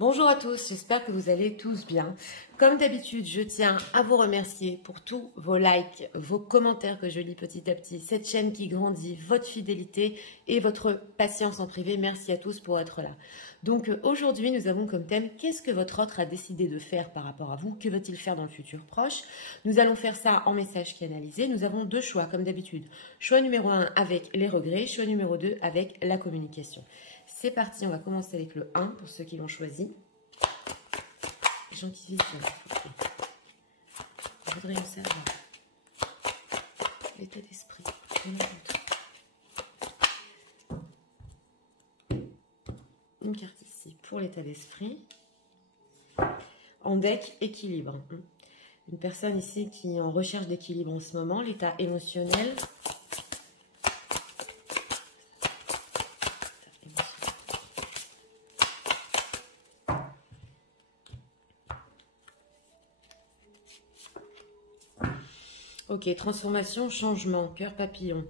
Bonjour à tous, j'espère que vous allez tous bien. Comme d'habitude, je tiens à vous remercier pour tous vos likes, vos commentaires que je lis petit à petit, cette chaîne qui grandit, votre fidélité et votre patience en privé. Merci à tous pour être là. Donc aujourd'hui, nous avons comme thème « Qu'est-ce que votre autre a décidé de faire par rapport à vous? Que veut-il faire dans le futur proche ?» Nous allons faire ça en message canalisé. Nous avons deux choix comme d'habitude. Choix numéro 1 avec les regrets, choix numéro 2 avec la communication. C'est parti, on va commencer avec le 1 pour ceux qui l'ont choisi. Les gens qui vivent je voudrais en savoir l'état d'esprit de l'autre. Une carte ici pour l'état d'esprit. En deck, équilibre. Une personne ici qui est en recherche d'équilibre en ce moment, l'état émotionnel. Ok, transformation, changement, cœur papillon,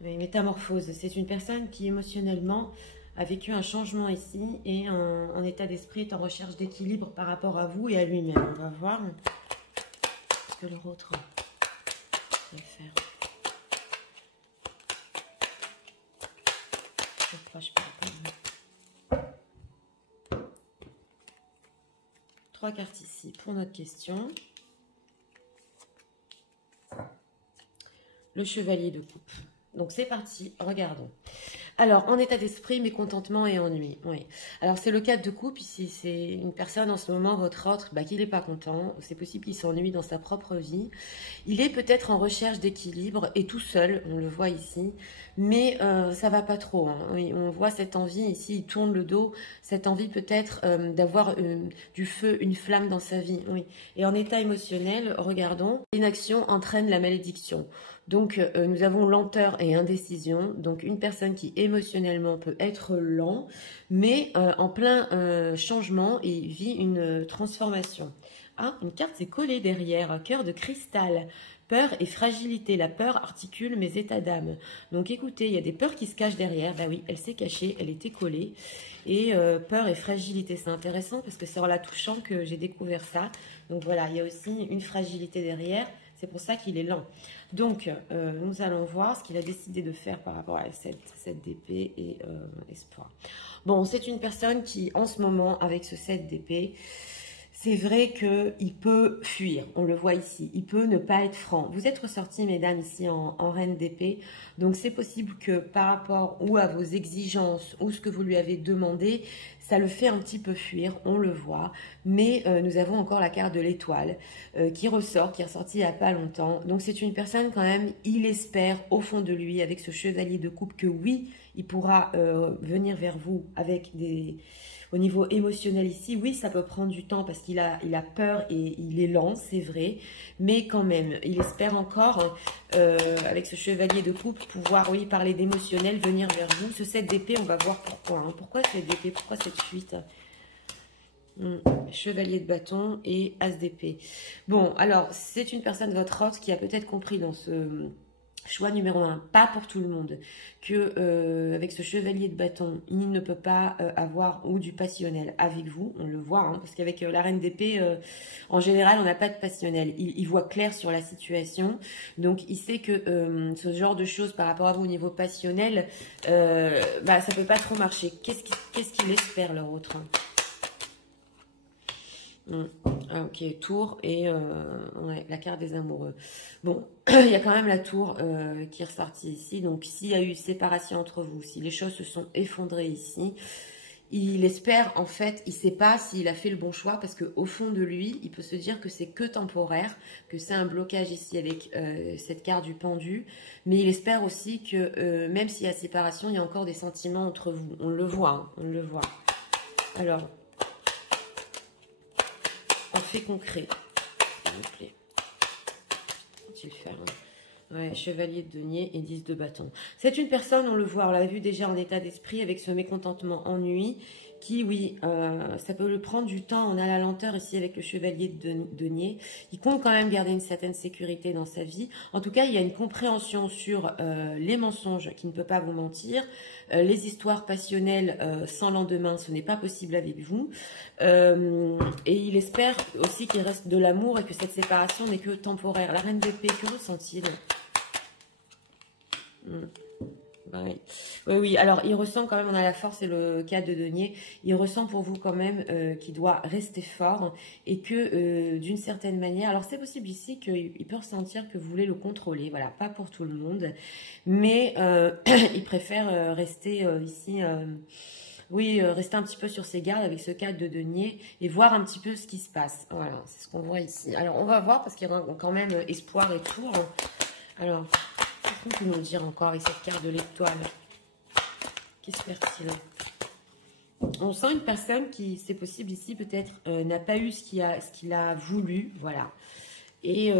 métamorphose. C'est une personne qui émotionnellement a vécu un changement ici et en état d'esprit est en recherche d'équilibre par rapport à vous et à lui-même. On va voir ce que leur autre va faire. Je proche par rapport à vous. 3 cartes ici pour notre question. Le chevalier de coupe. Donc c'est parti, regardons. Alors, en état d'esprit, mécontentement et ennui. Oui. Alors, c'est le cas de coupe ici. C'est une personne en ce moment, votre autre, qui n'est pas content. C'est possible qu'il s'ennuie dans sa propre vie. Il est peut-être en recherche d'équilibre et tout seul, on le voit ici. Mais ça va pas trop. Oui, on voit cette envie ici, il tourne le dos. Cette envie peut-être d'avoir du feu, une flamme dans sa vie. Oui. Et en état émotionnel, regardons. L'inaction entraîne la malédiction. Donc, nous avons lenteur et indécision. Donc, une personne qui émotionnellement peut être lent, mais en plein changement et vit une transformation. Ah, une carte s'est collée derrière, cœur de cristal. Peur et fragilité. La peur articule mes états d'âme. Donc, écoutez, il y a des peurs qui se cachent derrière. Bah oui, elle s'est cachée, elle était collée. Et peur et fragilité, c'est intéressant parce que c'est en la touchant que j'ai découvert ça. Donc, voilà, il y a aussi une fragilité derrière. C'est pour ça qu'il est lent. Donc, nous allons voir ce qu'il a décidé de faire par rapport à cette d'épée et espoir. Bon, c'est une personne qui, en ce moment, avec ce 7 d'épée, c'est vrai qu'il peut fuir. On le voit ici. Il peut ne pas être franc. Vous êtes ressortis, mesdames, ici en reine d'épée. Donc, c'est possible que par rapport ou à vos exigences ou ce que vous lui avez demandé, ça le fait un petit peu fuir, on le voit. Mais nous avons encore la carte de l'étoile qui ressort, qui est ressortie il n'y a pas longtemps. Donc, c'est une personne quand même, il espère au fond de lui, avec ce chevalier de coupe, que oui, il pourra venir vers vous avec des... Au niveau émotionnel ici, oui, ça peut prendre du temps parce qu'il a peur et il est lent, c'est vrai. Mais quand même, il espère encore, avec ce chevalier de coupe, pouvoir, oui, parler d'émotionnel, venir vers vous. Ce 7 d'épée, on va voir pourquoi. Hein. Pourquoi 7 d'épée? Pourquoi cette fuite? Chevalier de bâton et as d'épée. Bon, alors, c'est une personne, votre autre, qui a peut-être compris dans ce... choix numéro 1, pas pour tout le monde, que avec ce chevalier de bâton, il ne peut pas avoir ou du passionnel avec vous, on le voit, hein, parce qu'avec la reine d'épée, en général, on n'a pas de passionnel. Il voit clair sur la situation, donc il sait que ce genre de choses par rapport à vous au niveau passionnel, ça peut pas trop marcher. Qu'est-ce qu'il espère leur autre? Ah, ok, tour et ouais, la carte des amoureux. Bon, il y a quand même la tour qui est ressortie ici. Donc, s'il y a eu séparation entre vous, si les choses se sont effondrées ici, il espère, en fait, il ne sait pas s'il a fait le bon choix parce qu'au fond de lui, il peut se dire que c'est que temporaire, que c'est un blocage ici avec cette carte du pendu. Mais il espère aussi que même s'il y a séparation, il y a encore des sentiments entre vous. On le voit, hein, on le voit. Alors... en fait concret, s'il vous plaît. Faut-il faire ouais, chevalier de denier et 10 de bâton. C'est une personne, on le voit, on l'a vu déjà en état d'esprit avec ce mécontentement, ennui, qui, oui, ça peut le prendre du temps. On a la lenteur ici avec le chevalier de denier. Il compte quand même garder une certaine sécurité dans sa vie. En tout cas, il y a une compréhension sur les mensonges qui ne peut pas vous mentir. Les histoires passionnelles sans lendemain, ce n'est pas possible avec vous. Et il espère aussi qu'il reste de l'amour et que cette séparation n'est que temporaire. La reine d'épée, que ressent-il? Oui. Oui, alors il ressent quand même, on a la force et le cas de denier, il ressent pour vous quand même qu'il doit rester fort et que d'une certaine manière, alors c'est possible ici qu'il peut ressentir que vous voulez le contrôler, voilà, pas pour tout le monde, mais il préfère rester ici, oui, rester un petit peu sur ses gardes avec ce cas de denier et voir un petit peu ce qui se passe, voilà, c'est ce qu'on voit ici. Alors on va voir parce qu'il y a quand même espoir et tout, hein. Alors... qu'est-ce qu'on peut nous dire encore avec cette carte de l'étoile? Qu'espère-t-il? On sent une personne qui, c'est possible ici, peut-être n'a pas eu ce qu'il a voulu, voilà. Et,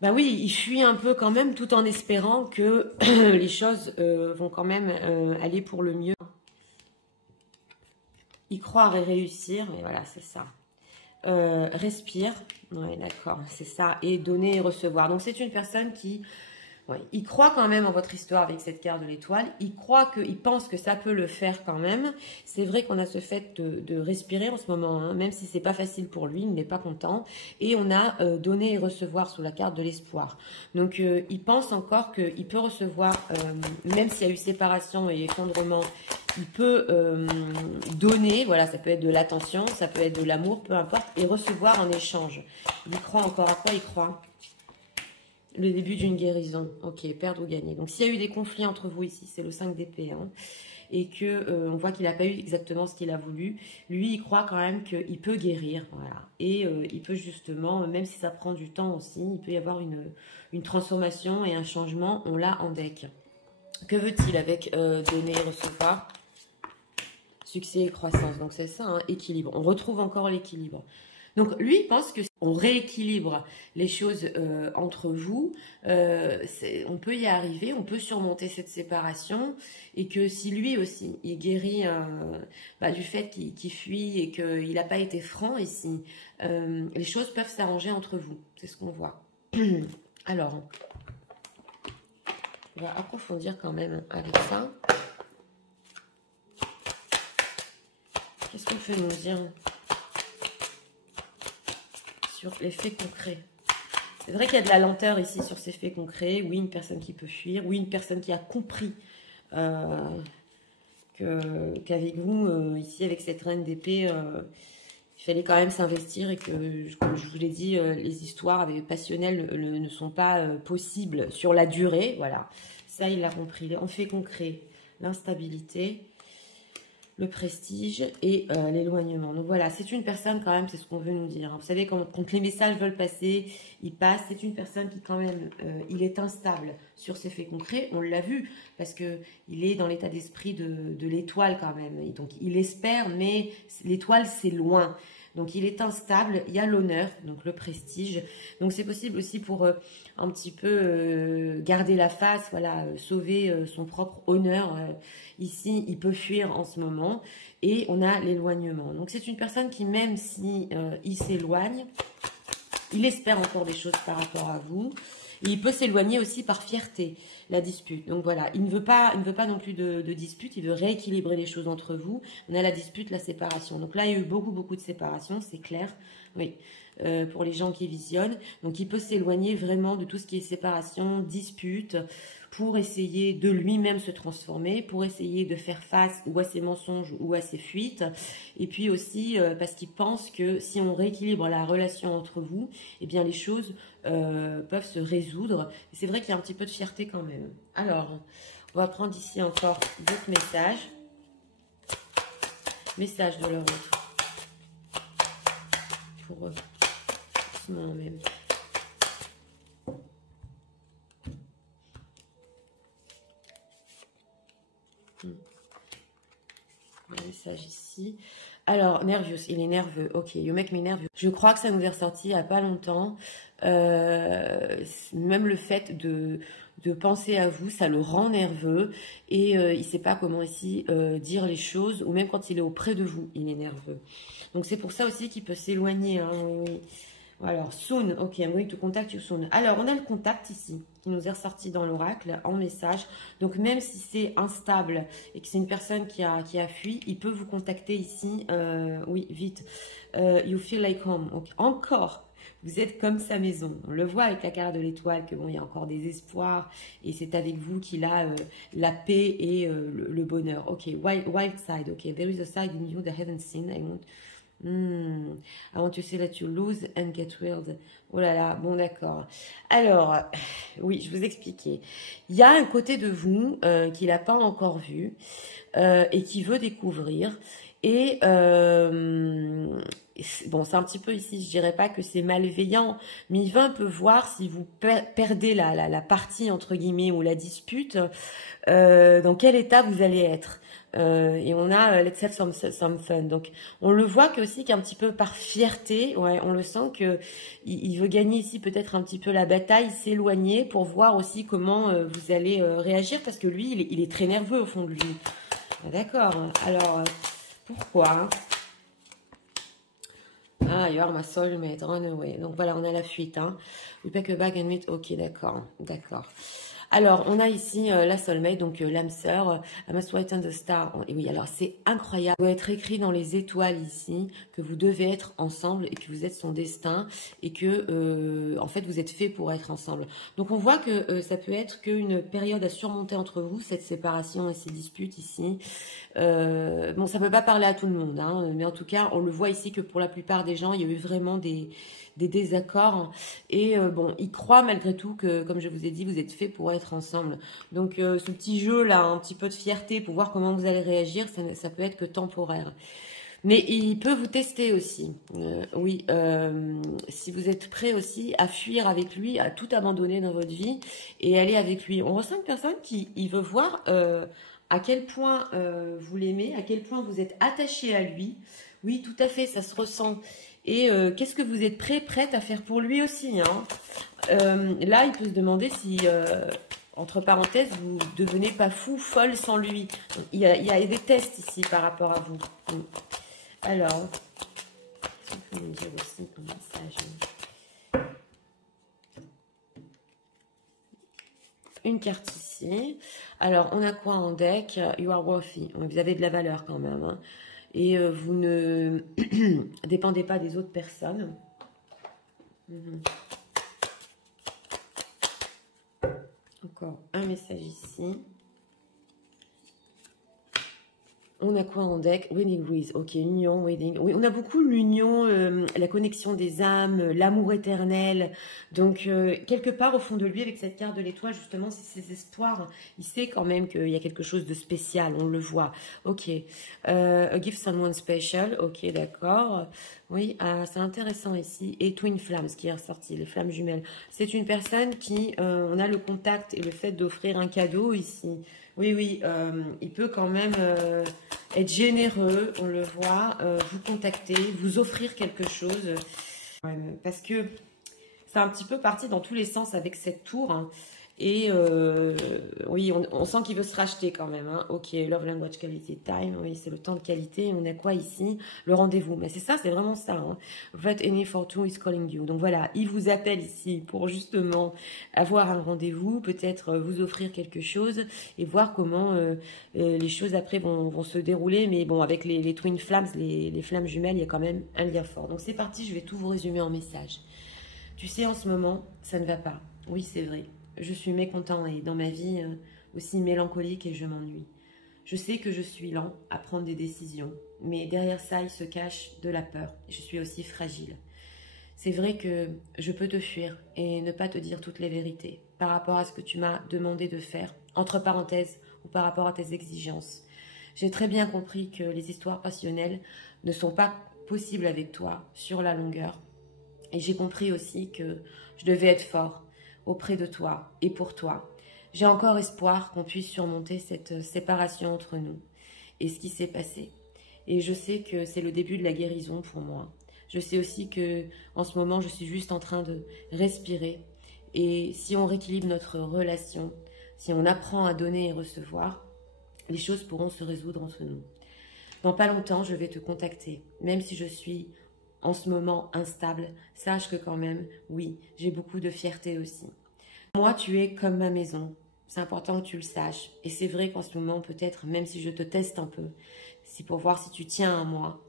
bah oui, il fuit un peu quand même, tout en espérant que les choses vont quand même aller pour le mieux. Y croire et réussir, mais voilà, c'est ça. Respire, ouais, d'accord, c'est ça, et donner et recevoir. Donc c'est une personne qui, ouais, il croit quand même en votre histoire avec cette carte de l'étoile, il pense que ça peut le faire quand même. C'est vrai qu'on a ce fait de respirer en ce moment, hein, même si c'est pas facile pour lui, il n'est pas content. Et on a donner et recevoir sous la carte de l'espoir. Donc il pense encore qu'il peut recevoir, même s'il y a eu séparation et effondrement, il peut donner, voilà, ça peut être de l'attention, ça peut être de l'amour, peu importe, et recevoir en échange. Il croit encore. À quoi il croit? Le début d'une guérison. Ok, perdre ou gagner. Donc s'il y a eu des conflits entre vous ici, c'est le 5 d'épée, hein, et que on voit qu'il n'a pas eu exactement ce qu'il a voulu, lui il croit quand même qu'il peut guérir, voilà. Et il peut justement, même si ça prend du temps aussi, il peut y avoir une transformation et un changement, on l'a en deck. Que veut-il avec donner et recevoir? Succès et croissance, donc c'est ça, hein, équilibre. On retrouve encore l'équilibre. Donc lui, il pense que si on rééquilibre les choses entre vous, on peut y arriver, on peut surmonter cette séparation, et que si lui aussi, il guérit du fait qu'il fuit et qu'il n'a pas été franc ici, les choses peuvent s'arranger entre vous. C'est ce qu'on voit. Alors, on va approfondir quand même avec ça. Qu'est-ce qu'on peut nous dire sur les faits concrets? C'est vrai qu'il y a de la lenteur ici sur ces faits concrets. Oui, une personne qui peut fuir. Oui, une personne qui a compris qu'avec vous, ici, avec cette reine d'épée, il fallait quand même s'investir et que, comme je vous l'ai dit, les histoires passionnelles ne sont pas possibles sur la durée. Voilà, ça, il l'a compris. En fait concret, l'instabilité, le prestige et l'éloignement. Donc voilà, c'est une personne quand même, c'est ce qu'on veut nous dire. Vous savez, quand les messages veulent passer, ils passent. C'est une personne qui quand même, il est instable sur ses faits concrets. On l'a vu parce que il est dans l'état d'esprit de l'étoile quand même. Et donc il espère, mais l'étoile c'est loin. Donc il est instable, il y a l'honneur, donc le prestige. Donc c'est possible aussi pour un petit peu garder la face, voilà, sauver son propre honneur. Ici, il peut fuir en ce moment. Et on a l'éloignement. Donc c'est une personne qui, même si il s'éloigne, il espère encore des choses par rapport à vous. Et il peut s'éloigner aussi par fierté, la dispute. Donc voilà, il ne veut pas non plus de dispute, il veut rééquilibrer les choses entre vous. On a la dispute, la séparation. Donc là, il y a eu beaucoup de séparations, c'est clair. Oui, pour les gens qui visionnent. Donc il peut s'éloigner vraiment de tout ce qui est séparation, dispute, pour essayer de lui-même se transformer, pour essayer de faire face ou à ses mensonges ou à ses fuites. Et puis aussi parce qu'il pense que si on rééquilibre la relation entre vous, eh bien les choses peuvent se résoudre. Et c'est vrai qu'il y a un petit peu de fierté quand même. Alors, on va prendre ici encore d'autres messages. Messages de leur autre. Pour eux. Ce moment même. Un message ici. Alors, nervous, il est nerveux. Ok, you make me nervous. Je crois que ça nous est ressorti il n'y a pas longtemps. Même le fait de penser à vous, ça le rend nerveux et il ne sait pas comment ici dire les choses, ou même quand il est auprès de vous, il est nerveux. Donc c'est pour ça aussi qu'il peut s'éloigner. Hein, oui, oui. Alors, soon, ok, I'm going to contact you soon. Alors, on a le contact ici, qui nous est ressorti dans l'oracle, en message. Donc, même si c'est instable et que c'est une personne qui a fui, il peut vous contacter ici, oui, vite. You feel like home. Okay. Encore, vous êtes comme sa maison. On le voit avec la carte de l'étoile, que bon, il y a encore des espoirs, et c'est avec vous qu'il a la paix et le bonheur. Ok, wild side, ok, there is a side in you that I haven't seen, I want... I want to say that you lose and get wild. Oh là là, bon d'accord. Alors, oui, je vous expliquais. Il y a un côté de vous qu'il n'a pas encore vu et qui veut découvrir. Et bon, c'est un petit peu ici, je dirais pas que c'est malveillant, mais il veut un peu voir si vous perdez la partie, entre guillemets, ou la dispute, dans quel état vous allez être. Et on a let's have some fun. Donc on le voit que aussi qu'un petit peu par fierté, ouais, on le sent que il veut gagner ici peut-être un petit peu la bataille, s'éloigner pour voir aussi comment vous allez réagir, parce que lui il est très nerveux au fond de lui. Ah, d'accord. Alors pourquoi? Ah, you are my soulmate, run away. Donc voilà, on a la fuite. Hein. We pack a bag and meet. Ok, d'accord, d'accord. Alors, on a ici la soulmate, donc l'âme sœur, I must wait on the star. Et oui, alors c'est incroyable. Il doit être écrit dans les étoiles ici que vous devez être ensemble et que vous êtes son destin et que, en fait, vous êtes fait pour être ensemble. Donc, on voit que ça peut être qu'une période à surmonter entre vous, cette séparation et ces disputes ici. Bon, ça ne peut pas parler à tout le monde, hein, mais en tout cas, on le voit ici que pour la plupart des gens, il y a eu vraiment des désaccords et bon, ils croient malgré tout que, comme je vous ai dit, vous êtes fait pour être ensemble. Donc ce petit jeu là, un petit peu de fierté pour voir comment vous allez réagir, ça peut être que temporaire. Mais il peut vous tester aussi. Oui, si vous êtes prêt aussi à fuir avec lui, à tout abandonner dans votre vie et aller avec lui. On ressent une personne qui il veut voir à quel point vous l'aimez, à quel point vous êtes attaché à lui. Oui, tout à fait, ça se ressent. Et qu'est-ce que vous êtes prête à faire pour lui aussi, hein. Là, il peut se demander si, entre parenthèses, vous ne devenez pas fou, folle sans lui. Donc, il y a des tests ici par rapport à vous. Alors, qu'est-ce qu'on peut me dire aussi comme message? Une carte ici. Alors, on a quoi en deck? You are worthy. Vous avez de la valeur quand même, hein. Et vous ne dépendez pas des autres personnes. Encore un message ici. On a quoi en deck? Wedding with, ok, union, wedding. Oui, on a beaucoup l'union, la connexion des âmes, l'amour éternel. Donc, quelque part au fond de lui, avec cette carte de l'étoile, justement, c'est ses espoirs. Il sait quand même qu'il y a quelque chose de spécial, on le voit. Ok, give someone special, ok, d'accord. Oui, c'est intéressant ici. Et Twin Flames qui est ressorti, les flammes jumelles. C'est une personne qui, on a le contact et le fait d'offrir un cadeau ici. Oui, oui, il peut quand même être généreux, on le voit, vous contacter, vous offrir quelque chose. Parce que c'est un petit peu parti dans tous les sens avec cette tour. Hein. Et oui, on sent qu'il veut se racheter quand même. Hein. Ok, love language quality time. Oui, c'est le temps de qualité. On a quoi ici? Le rendez-vous. Mais c'est ça, c'est vraiment ça. Hein. That any fortune is calling you. Donc voilà, il vous appelle ici pour justement avoir un rendez-vous, peut-être vous offrir quelque chose et voir comment les choses après vont se dérouler. Mais bon, avec les Twin Flames, les flammes jumelles, il y a quand même un lien fort. Donc c'est parti, je vais tout vous résumer en message. Tu sais, en ce moment, ça ne va pas. Oui, c'est vrai. Je suis mécontent et dans ma vie aussi mélancolique et je m'ennuie. Je sais que je suis lent à prendre des décisions, mais derrière ça, il se cache de la peur. Je suis aussi fragile. C'est vrai que je peux te fuir et ne pas te dire toutes les vérités par rapport à ce que tu m'as demandé de faire, entre parenthèses, ou par rapport à tes exigences. J'ai très bien compris que les histoires passionnelles ne sont pas possibles avec toi sur la longueur. Et j'ai compris aussi que je devais être fort auprès de toi et pour toi. J'ai encore espoir qu'on puisse surmonter cette séparation entre nous et ce qui s'est passé. Et je sais que c'est le début de la guérison pour moi. Je sais aussi que en ce moment, je suis juste en train de respirer Et si on rééquilibre notre relation, si on apprend à donner et recevoir, les choses pourront se résoudre entre nous. Dans pas longtemps, je vais te contacter. Même si je suis en ce moment instable, sache que quand même, oui, j'ai beaucoup de fierté aussi. Moi, tu es comme ma maison. C'est important que tu le saches. Et c'est vrai qu'en ce moment, peut-être, même si je te teste un peu, c'est pour voir si tu tiens à moi.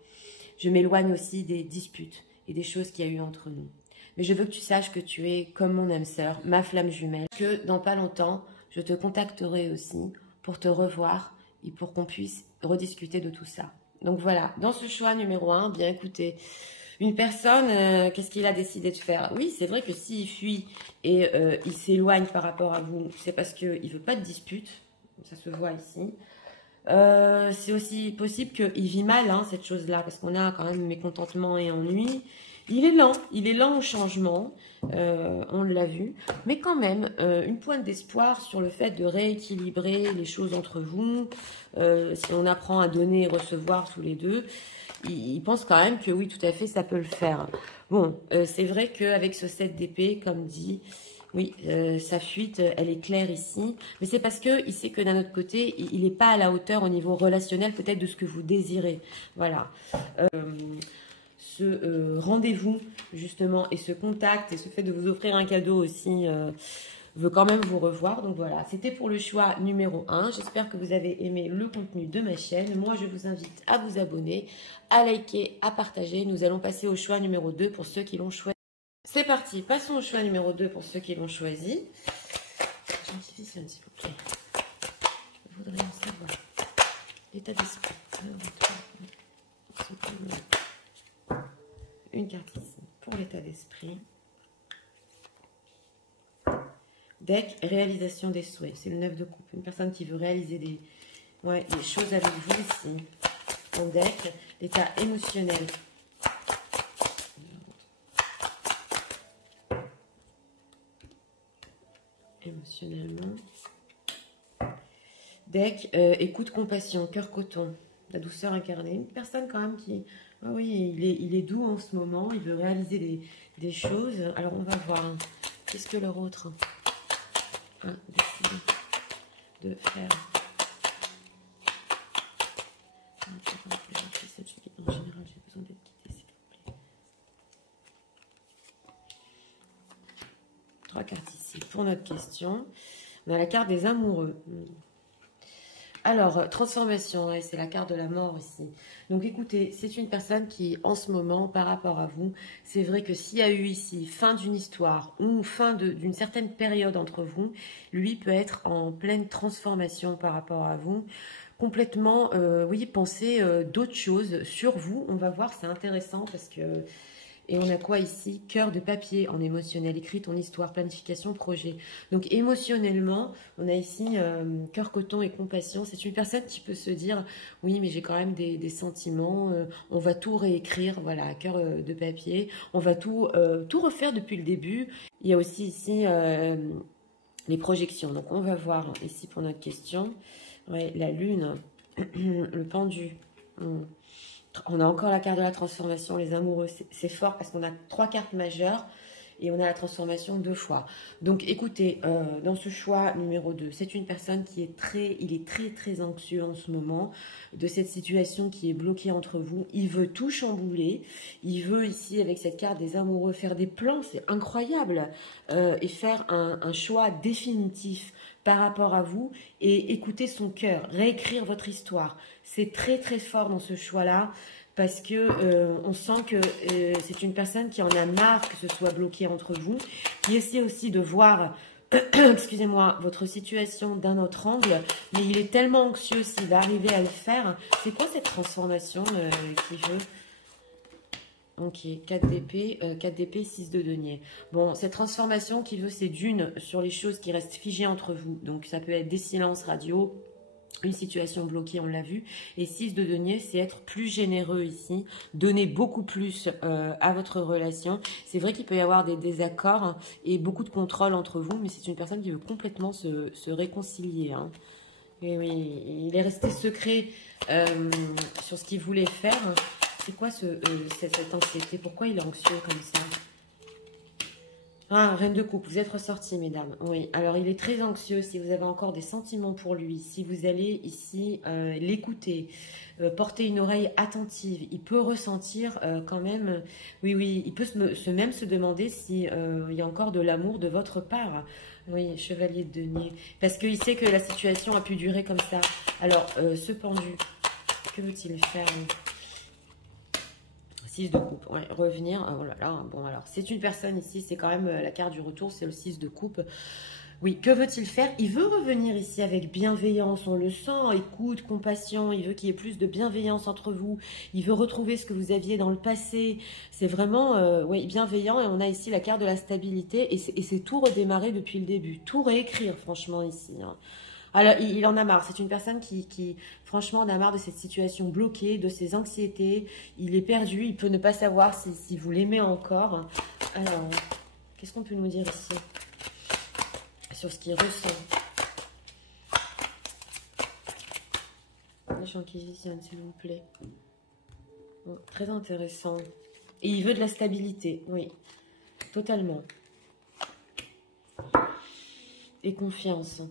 Je m'éloigne aussi des disputes et des choses qu'il y a eu entre nous. Mais je veux que tu saches que tu es comme mon âme sœur, ma flamme jumelle. Que dans pas longtemps, je te contacterai aussi pour te revoir et pour qu'on puisse rediscuter de tout ça. Donc voilà, dans ce choix numéro 1, bien écoutez, une personne, qu'est-ce qu'il a décidé de faire? Oui, c'est vrai que s'il fuit et il s'éloigne par rapport à vous, c'est parce qu'il ne veut pas de dispute, ça se voit ici. C'est aussi possible qu'il vit mal, hein, cette chose-là, parce qu'on a quand même mécontentement et ennui. Il est lent au changement, on l'a vu, mais quand même, une pointe d'espoir sur le fait de rééquilibrer les choses entre vous. Si on apprend à donner et recevoir tous les deux, il pense quand même que oui, tout à fait, ça peut le faire. Bon, c'est vrai qu'avec ce 7 d'épée, comme dit, oui, sa fuite, elle est claire ici, mais c'est parce qu'il sait que d'un autre côté, il n'est pas à la hauteur au niveau relationnel peut-être de ce que vous désirez. Voilà. Ce rendez-vous, justement, et ce contact, et ce fait de vous offrir un cadeau aussi, veut quand même vous revoir. Donc voilà, c'était pour le choix numéro 1. J'espère que vous avez aimé le contenu de ma chaîne. Moi, je vous invite à vous abonner, à liker, à partager. Nous allons passer au choix numéro 2 pour ceux qui l'ont choisi. C'est parti, passons au choix numéro 2 pour ceux qui l'ont choisi. Gentilissime, s'il vous plaît. Je voudrais en savoir l'état d'esprit. Une carte ici pour l'état d'esprit. Deck, réalisation des souhaits. C'est le 9 de coupe. Une personne qui veut réaliser des choses avec vous ici. En deck, l'état émotionnel. Émotionnellement. Deck, écoute, compassion, cœur coton, la douceur incarnée. Une personne quand même qui, ah oui, il est doux en ce moment, il veut réaliser des choses. Alors on va voir, qu'est-ce que leur autre a décidé de faire. En général, j'ai besoin d'être guidée, s'il vous plaît. 3 cartes ici pour notre question. On a la carte des amoureux. Alors, transformation, ouais, c'est la carte de la mort ici. Donc écoutez, c'est une personne qui, en ce moment, par rapport à vous, c'est vrai que s'il y a eu ici fin d'une histoire ou fin d'une certaine période entre vous, lui peut être en pleine transformation par rapport à vous. Complètement, oui, penser d'autres choses sur vous. On va voir, c'est intéressant parce que... Et on a quoi ici? Cœur de papier en émotionnel. Écris ton histoire, planification, projet. Donc émotionnellement, on a ici cœur coton et compassion. C'est une personne qui peut se dire, oui, mais j'ai quand même des sentiments. On va tout réécrire, voilà, cœur de papier. On va tout refaire depuis le début. Il y a aussi ici les projections. Donc on va voir ici pour notre question. Ouais, la lune, le pendu. On a encore la carte de la transformation, les amoureux, c'est fort parce qu'on a 3 cartes majeures et on a la transformation 2 fois. Donc écoutez, dans ce choix numéro 2, c'est une personne qui est très anxieux en ce moment de cette situation qui est bloquée entre vous. Il veut tout chambouler, il veut ici avec cette carte des amoureux faire des plans, c'est incroyable, et faire un choix définitif par rapport à vous et écouter son cœur, réécrire votre histoire. C'est très fort dans ce choix-là parce que on sent que c'est une personne qui en a marre que ce soit bloqué entre vous, qui essaie aussi de voir, excusez-moi, votre situation d'un autre angle, mais il est tellement anxieux s'il va arriver à le faire. C'est quoi cette transformation qu'il veut? Ok, 4 d'épée, 6 de denier. Bon, cette transformation qu'il veut, c'est d'une sur les choses qui restent figées entre vous. Donc, ça peut être des silences radio, une situation bloquée, on l'a vu. Et 6 de denier, c'est être plus généreux ici, donner beaucoup plus à votre relation. C'est vrai qu'il peut y avoir des désaccords hein, et beaucoup de contrôle entre vous, mais c'est une personne qui veut complètement se réconcilier. Hein. Et oui, il est resté secret sur ce qu'il voulait faire. C'est quoi cette anxiété? Pourquoi il est anxieux comme ça? Ah, reine de coupe, vous êtes ressorti, mesdames. Oui, alors il est très anxieux. Si vous avez encore des sentiments pour lui, si vous allez ici l'écouter, porter une oreille attentive, il peut ressentir quand même, oui, oui, il peut même se demander si il y a encore de l'amour de votre part. Oui, chevalier de denier. Parce qu'il sait que la situation a pu durer comme ça. Alors, ce pendu, que veut-il faire? 6 de coupe, ouais, revenir, oh là là, bon alors, c'est une personne ici, c'est quand même la carte du retour, c'est le 6 de coupe. Oui, que veut-il faire? Il veut revenir ici avec bienveillance, on le sent, écoute, compassion, il veut qu'il y ait plus de bienveillance entre vous, il veut retrouver ce que vous aviez dans le passé, c'est vraiment, oui, bienveillant, et on a ici la carte de la stabilité, et c'est tout redémarrer depuis le début, tout réécrire franchement ici, hein. Alors, il en a marre. C'est une personne qui, franchement, en a marre de cette situation bloquée, de ses anxiétés. Il est perdu. Il peut ne pas savoir si vous l'aimez encore. Alors, qu'est-ce qu'on peut nous dire ici sur ce qu'il ressent? Les gens qui visionnent, s'il vous plaît. Bon, très intéressant. Et il veut de la stabilité. Oui, totalement. Et confiance.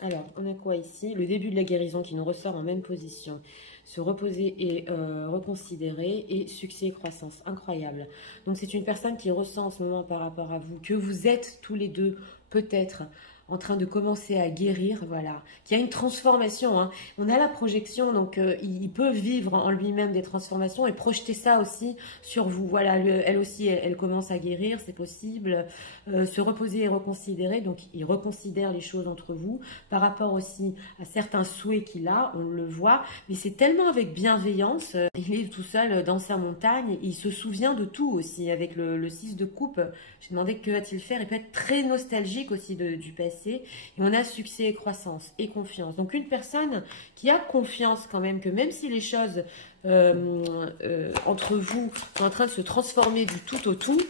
Alors, on a quoi ici? Le début de la guérison qui nous ressort en même position. Se reposer et reconsidérer. Et succès et croissance. Incroyable. Donc, c'est une personne qui ressent en ce moment par rapport à vous que vous êtes tous les deux peut-être en train de commencer à guérir, voilà, qu'il y a une transformation, hein. On a la projection, donc il peut vivre en lui-même des transformations et projeter ça aussi sur vous, voilà, elle aussi, elle commence à guérir, c'est possible, se reposer et reconsidérer, donc il reconsidère les choses entre vous, par rapport aussi à certains souhaits qu'il a, on le voit, mais c'est tellement avec bienveillance, il est tout seul dans sa montagne, il se souvient de tout aussi, avec le 6 de coupe, j'ai demandé que va-t-il faire, il peut être très nostalgique aussi du passé. Et on a succès et croissance et confiance. Donc une personne qui a confiance quand même, que même si les choses entre vous sont en train de se transformer du tout au tout,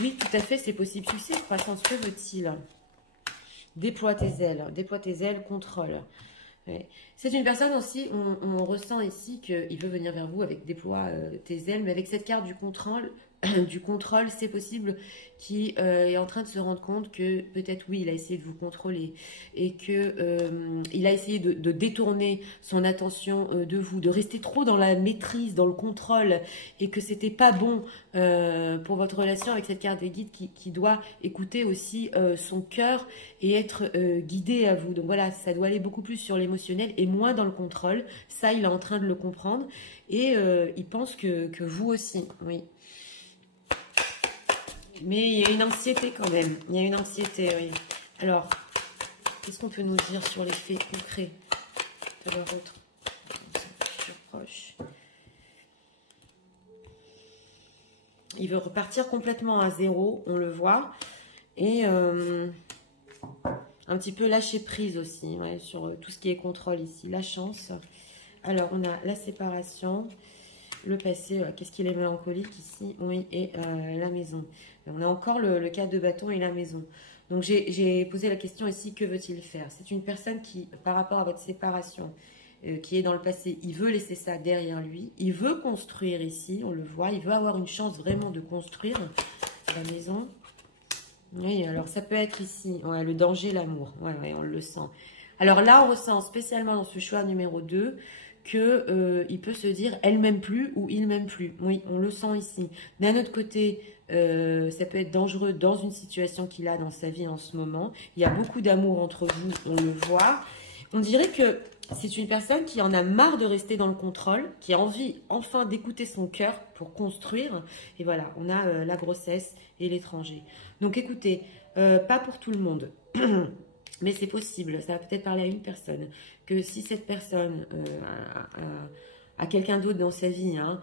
oui, tout à fait, c'est possible. Succès et croissance, que veut-il? Déploie tes ailes, contrôle. Ouais. C'est une personne aussi, on ressent ici qu'il veut venir vers vous avec déploie tes ailes, mais avec cette carte du contrôle, c'est possible qu'il est en train de se rendre compte que peut-être oui, il a essayé de vous contrôler et que il a essayé de détourner son attention de vous, de rester trop dans la maîtrise, dans le contrôle et que c'était pas bon pour votre relation avec cette carte des guides qui doit écouter aussi son cœur et être guidé à vous. Donc voilà, ça doit aller beaucoup plus sur l'émotionnel et moins dans le contrôle. Ça, il est en train de le comprendre et il pense que vous aussi, oui. Mais il y a une anxiété quand même. Il y a une anxiété, oui. Alors, qu'est-ce qu'on peut nous dire sur les faits concrets de leur autre futur proche? Il veut repartir complètement à zéro, on le voit. Et un petit peu lâcher prise aussi, ouais, sur tout ce qui est contrôle ici. La chance. Alors, on a la séparation. Le passé, qu'est-ce qu'il est mélancolique ici? Oui, et la maison. On a encore le 4 de bâton et la maison. Donc, j'ai posé la question ici, que veut-il faire? C'est une personne qui, par rapport à votre séparation, qui est dans le passé, il veut laisser ça derrière lui. Il veut construire ici, on le voit. Il veut avoir une chance vraiment de construire la maison. Oui, alors ça peut être ici, ouais, le danger, l'amour. Ouais, ouais, on le sent. Alors là, on ressent spécialement dans ce choix numéro 2 que il peut se dire elle m'aime plus ou il m'aime plus. Oui, on le sent ici. D'un autre côté, ça peut être dangereux dans une situation qu'il a dans sa vie en ce moment. Il y a beaucoup d'amour entre vous, on le voit. On dirait que c'est une personne qui en a marre de rester dans le contrôle, qui a envie enfin d'écouter son cœur pour construire. Et voilà, on a la grossesse et l'étranger. Donc écoutez, pas pour tout le monde. Mais c'est possible, ça va peut-être parler à une personne, que si cette personne a quelqu'un d'autre dans sa vie, hein,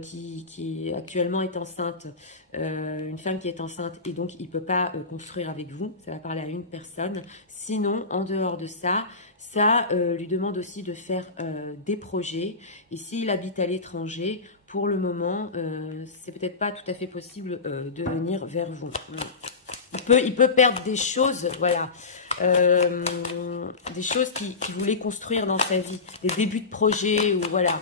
qui actuellement est enceinte, une femme qui est enceinte, et donc il ne peut pas construire avec vous, ça va parler à une personne. Sinon, en dehors de ça, ça lui demande aussi de faire des projets. Et s'il habite à l'étranger, pour le moment, c'est peut-être pas tout à fait possible de venir vers vous. Il peut perdre des choses, voilà. Des choses qu'il voulait construire dans sa vie, des débuts de projet, ou voilà.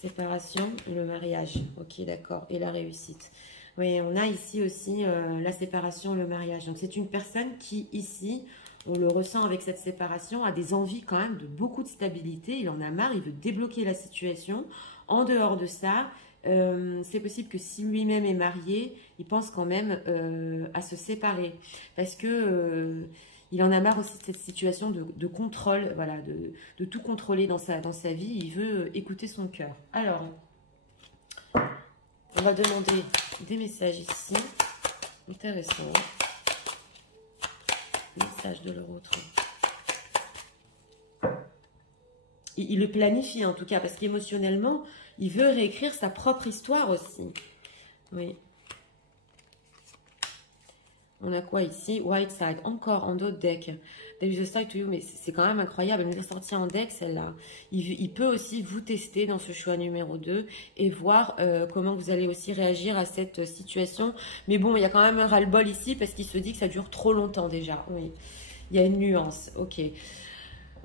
Séparation, le mariage, ok, d'accord, et la réussite. Oui, on a ici aussi la séparation, le mariage. Donc c'est une personne qui ici, on le ressent avec cette séparation, a des envies quand même de beaucoup de stabilité. Il en a marre, il veut débloquer la situation. En dehors de ça, c'est possible que si lui-même est marié, il pense quand même à se séparer. Parce que il en a marre aussi de cette situation de contrôle, voilà, de tout contrôler dans sa vie. Il veut écouter son cœur. Alors, on va demander des messages ici. Intéressant. Message de l'autre. Il le planifie en tout cas, parce qu'émotionnellement, il veut réécrire sa propre histoire aussi. Oui. On a quoi ici? White side, encore en d'autres decks. There is a side to you, mais c'est quand même incroyable. Elle nous a sorti en deck, celle-là. Il peut aussi vous tester dans ce choix numéro 2 et voir comment vous allez aussi réagir à cette situation. Mais bon, il y a quand même un ras-le-bol ici parce qu'il se dit que ça dure trop longtemps déjà. Oui, il y a une nuance. Ok.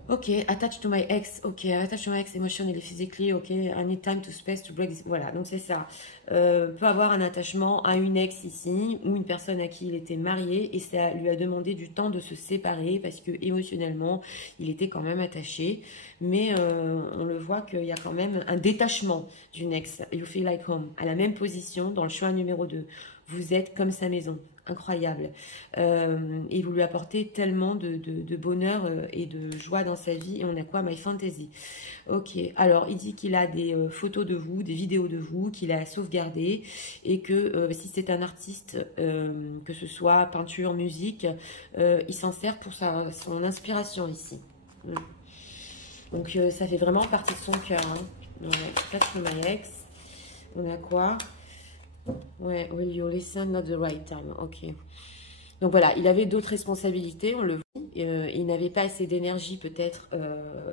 Ok, attached to my ex. Ok, attached to my ex emotionally, physically. Ok, I need time to space to break this. Voilà, donc c'est ça. Peut avoir un attachement à une ex ici ou une personne à qui il était marié et ça lui a demandé du temps de se séparer parce que émotionnellement il était quand même attaché. Mais on le voit qu'il y a quand même un détachement d'une ex. You feel like home. À la même position dans le choix numéro 2. Vous êtes comme sa maison. Incroyable. Et vous lui apportez tellement de bonheur et de joie dans sa vie. Et on a quoi? My Fantasy. Ok. Alors, il dit qu'il a des photos de vous, des vidéos de vous, qu'il a sauvegardées. Et que si c'est un artiste, que ce soit peinture, musique, il s'en sert pour son inspiration ici. Donc, ça fait vraiment partie de son cœur. Hein. Ouais, my ex. On a quoi? Ouais, will you listen not the right time? Ok. Donc voilà, il avait d'autres responsabilités, on le voit. Il n'avait pas assez d'énergie peut-être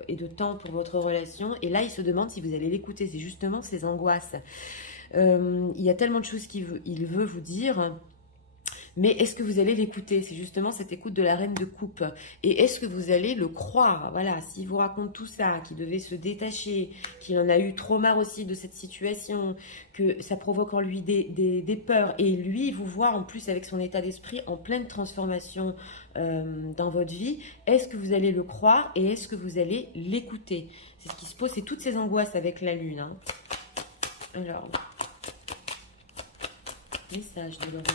et de temps pour votre relation. Et là, il se demande si vous allez l'écouter. C'est justement ses angoisses. Il y a tellement de choses qu'il veut vous dire. Mais est-ce que vous allez l'écouter? C'est justement cette écoute de la reine de coupe. Et est-ce que vous allez le croire? Voilà, s'il vous raconte tout ça, qu'il devait se détacher, qu'il en a eu trop marre aussi de cette situation, que ça provoque en lui des peurs. Et lui, il vous voit en plus avec son état d'esprit en pleine transformation dans votre vie. Est-ce que vous allez le croire et est-ce que vous allez l'écouter? C'est ce qui se pose, c'est toutes ces angoisses avec la lune. Hein. Alors, message de l'autre.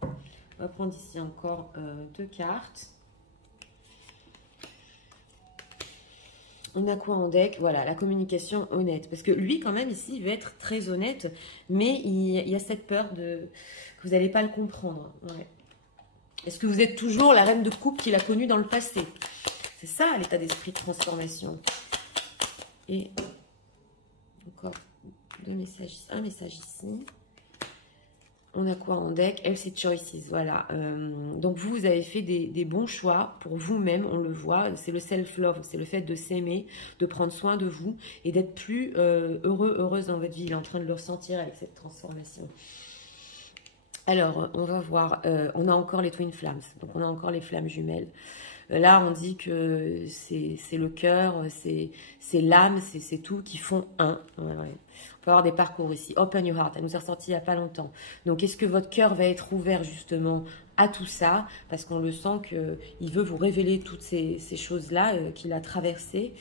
On va prendre ici encore 2 cartes. On a quoi en deck? Voilà, la communication honnête. Parce que lui, quand même, ici, il veut être très honnête, mais il y a cette peur que vous n'allez pas le comprendre. Ouais. Est-ce que vous êtes toujours la reine de coupe qu'il a connue dans le passé? C'est ça, l'état d'esprit de transformation. Et encore un message ici. On a quoi en deck? Healthy choices, voilà. Donc vous avez fait des bons choix pour vous-même, on le voit. C'est le self-love, c'est le fait de s'aimer, de prendre soin de vous et d'être plus heureuse dans votre vie. Il est en train de le ressentir avec cette transformation. Alors, on va voir. On a encore les Twin Flames, donc on a encore les flammes jumelles. Là, on dit que c'est le cœur, c'est l'âme, c'est tout qui font un. Ouais, ouais. On peut avoir des parcours ici. Open your heart, elle nous est ressortie il n'y a pas longtemps. Donc, est-ce que votre cœur va être ouvert justement à tout ça? Parce qu'on le sent qu'il veut vous révéler toutes ces choses-là qu'il a traversées.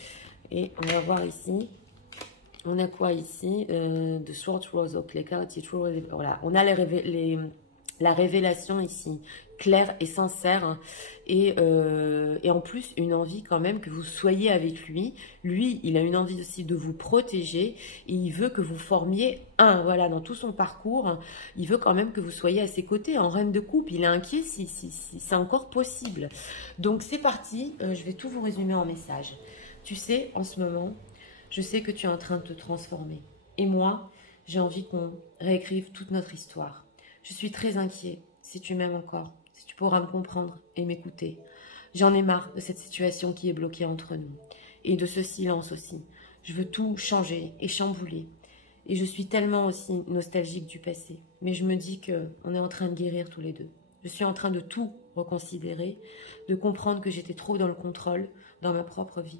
Et on va voir ici. On a quoi ici? The Sword Rose, ok, voilà. On a la révélation ici, claire et sincère, hein, et en plus une envie quand même que vous soyez avec lui. Lui, il a une envie aussi de vous protéger et il veut que vous formiez un, voilà, dans tout son parcours, hein, il veut quand même que vous soyez à ses côtés en reine de coupe. Il est inquiet si c'est encore possible. Donc c'est parti, je vais tout vous résumer en message. Tu sais, en ce moment, je sais que tu es en train de te transformer. Et moi, j'ai envie qu'on réécrive toute notre histoire. Je suis très inquiet si tu m'aimes encore, si tu pourras me comprendre et m'écouter. J'en ai marre de cette situation qui est bloquée entre nous et de ce silence aussi. Je veux tout changer et chambouler. Et je suis tellement aussi nostalgique du passé. Mais je me dis qu'on est en train de guérir tous les deux. Je suis en train de tout reconsidérer, de comprendre que j'étais trop dans le contrôle dans ma propre vie,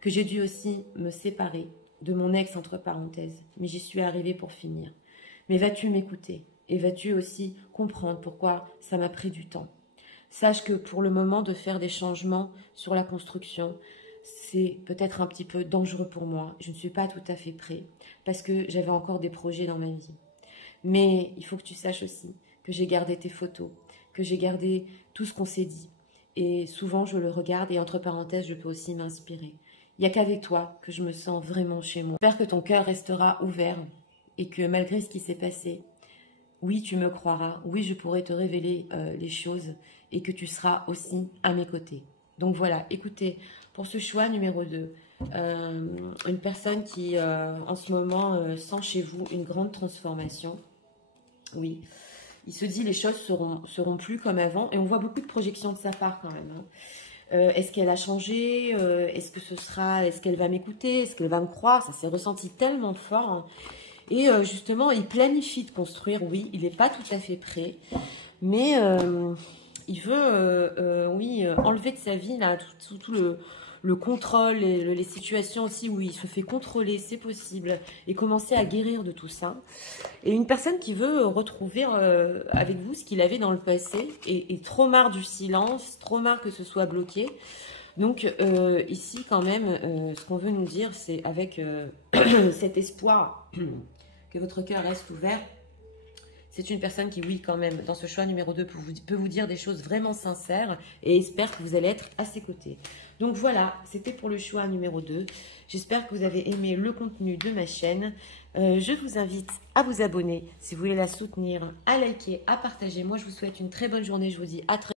que j'ai dû aussi me séparer de mon ex entre parenthèses, mais j'y suis arrivée pour finir. Mais vas-tu m'écouter? Et vas-tu aussi comprendre pourquoi ça m'a pris du temps? Sache que pour le moment, de faire des changements sur la construction, c'est peut-être un petit peu dangereux pour moi. Je ne suis pas tout à fait prêt parce que j'avais encore des projets dans ma vie. Mais il faut que tu saches aussi que j'ai gardé tes photos, que j'ai gardé tout ce qu'on s'est dit. Et souvent, je le regarde et entre parenthèses, je peux aussi m'inspirer. Il n'y a qu'avec toi que je me sens vraiment chez moi. J'espère que ton cœur restera ouvert et que malgré ce qui s'est passé, oui, tu me croiras, oui, je pourrai te révéler les choses et que tu seras aussi à mes côtés. Donc voilà, écoutez, pour ce choix numéro 2, une personne qui en ce moment sent chez vous une grande transformation. Oui, il se dit les choses seront plus comme avant et on voit beaucoup de projections de sa part quand même. Est-ce qu'elle a changé? Est-ce qu'elle va m'écouter? Est-ce qu'elle va me croire? Ça s'est ressenti tellement fort. Hein. Et justement, il planifie de construire, oui, il n'est pas tout à fait prêt, mais il veut, oui, enlever de sa vie là, tout le contrôle et les situations aussi où il se fait contrôler, c'est possible, et commencer à guérir de tout ça. Et une personne qui veut retrouver avec vous ce qu'il avait dans le passé, et trop marre du silence, trop marre que ce soit bloqué. Donc ici quand même, ce qu'on veut nous dire, c'est avec cet espoir que votre cœur reste ouvert. C'est une personne qui, oui, quand même, dans ce choix numéro 2, peut vous dire des choses vraiment sincères et espère que vous allez être à ses côtés. Donc voilà, c'était pour le choix numéro 2. J'espère que vous avez aimé le contenu de ma chaîne. Je vous invite à vous abonner si vous voulez la soutenir, à liker, à partager. Moi, je vous souhaite une très bonne journée. Je vous dis à très bientôt.